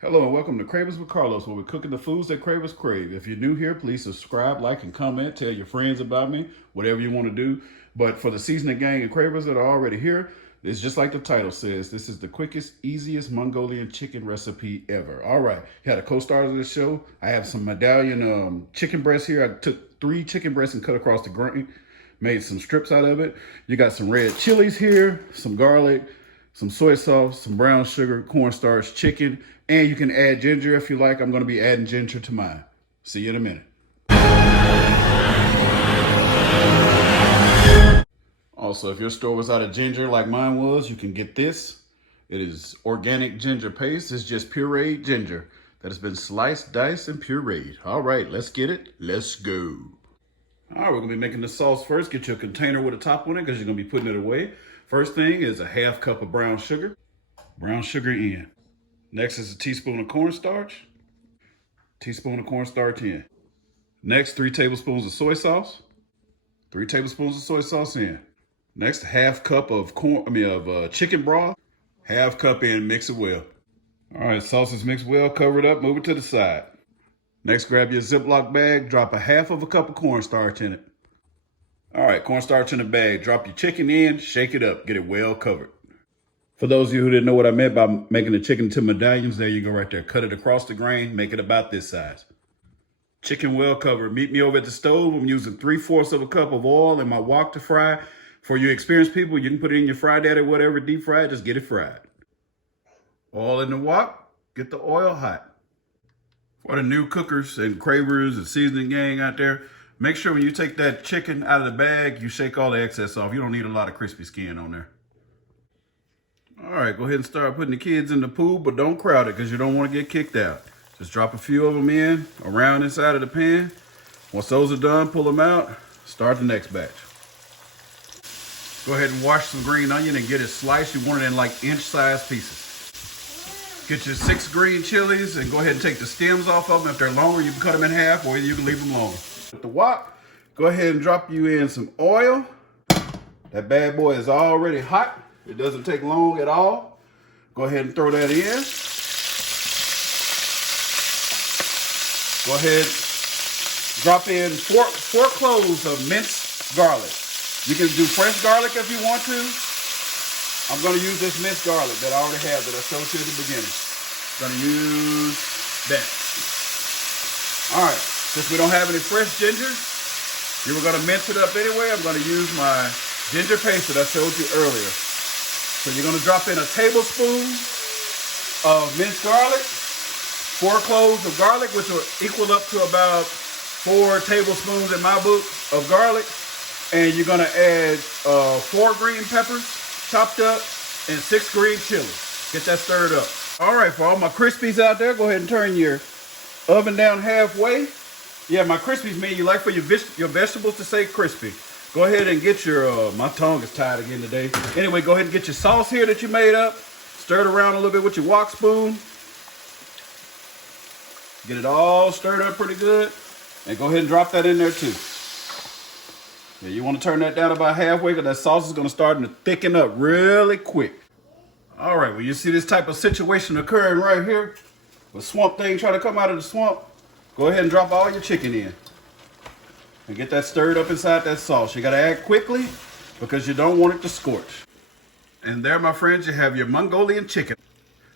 Hello and welcome to Cravings with Carlos, where we're cooking the foods that cravers crave. If you're new here, please subscribe, like, and comment. Tell your friends about me, whatever you want to do. But for the seasoning gang and cravers that are already here, it's just like the title says. This is the quickest, easiest Mongolian chicken recipe ever. All right, here are the co-stars of the show. I have some medallion chicken breasts here. I took 3 chicken breasts and cut across the grain, made some strips out of it. You got some red chilies here, some garlic, some soy sauce, some brown sugar, cornstarch, chicken, and you can add ginger if you like. I'm going to be adding ginger to mine. See you in a minute. Also, if your store was out of ginger like mine was, you can get this. It is organic ginger paste. It's just pureed ginger that has been sliced, diced, and pureed. All right, let's get it. Let's go. All right, we're going to be making the sauce first. Get your container with a top on it because you're going to be putting it away. First thing is a half cup of brown sugar. Brown sugar in. Next is a teaspoon of cornstarch. Teaspoon of cornstarch in. Next, 3 tablespoons of soy sauce. 3 tablespoons of soy sauce in. Next, half cup of chicken broth. Half cup in, mix it well. All right, sauce is mixed well, cover it up, move it to the side. Next, grab your Ziploc bag, drop a half of a cup of cornstarch in it. All right, cornstarch in the bag. Drop your chicken in, shake it up, get it well covered. For those of you who didn't know what I meant by making the chicken into medallions, there you go right there. Cut it across the grain, make it about this size. Chicken well covered. Meet me over at the stove. I'm using 3/4 of a cup of oil in my wok to fry. For you experienced people, you can put it in your fry daddy, whatever, deep fried, just get it fried. Oil in the wok, get the oil hot. For the new cookers and cravers and seasoning gang out there, make sure when you take that chicken out of the bag, you shake all the excess off. You don't need a lot of crispy skin on there. All right, go ahead and start putting the kids in the pool, but don't crowd it because you don't want to get kicked out. Just drop a few of them in around inside of the pan. Once those are done, pull them out, start the next batch. Go ahead and wash some green onion and get it sliced. You want it in like inch-sized pieces. Get your 6 green chilies and go ahead and take the stems off of them. If they're longer, you can cut them in half or you can leave them longer. With the wok, go ahead and drop you in some oil. That bad boy is already hot. It doesn't take long at all. Go ahead and throw that in. Go ahead, drop in four cloves of minced garlic. You can do fresh garlic if you want to. I'm gonna use this minced garlic that I already have that I showed you at the beginning. Gonna use that. All right, since we don't have any fresh ginger, you were gonna mince it up anyway. I'm gonna use my ginger paste that I showed you earlier. So you're gonna drop in a tablespoon of minced garlic, 4 cloves of garlic, which will equal up to about 4 tablespoons in my book of garlic. And you're gonna add 4 green peppers chopped up and 6 green chilies. Get that stirred up. All right, for all my Crispies out there, go ahead and turn your oven down halfway. Yeah, my Crispies mean you like for your vegetables to stay crispy. Go ahead and get your, my tongue is tired again today. Anyway, go ahead and get your sauce here that you made up. Stir it around a little bit with your wok spoon. Get it all stirred up pretty good. And go ahead and drop that in there too. Yeah, you want to turn that down about halfway because that sauce is going to start to thicken up really quick. All right, well, you see this type of situation occurring right here. The swamp thing trying to come out of the swamp. Go ahead and drop all your chicken in. And get that stirred up inside that sauce. You got to act quickly because you don't want it to scorch. And there, my friends, you have your Mongolian chicken.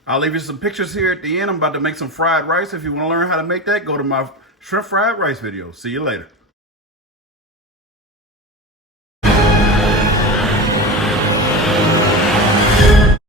I'll leave you some pictures here at the end. I'm about to make some fried rice. If you want to learn how to make that, go to my shrimp fried rice video. See you later.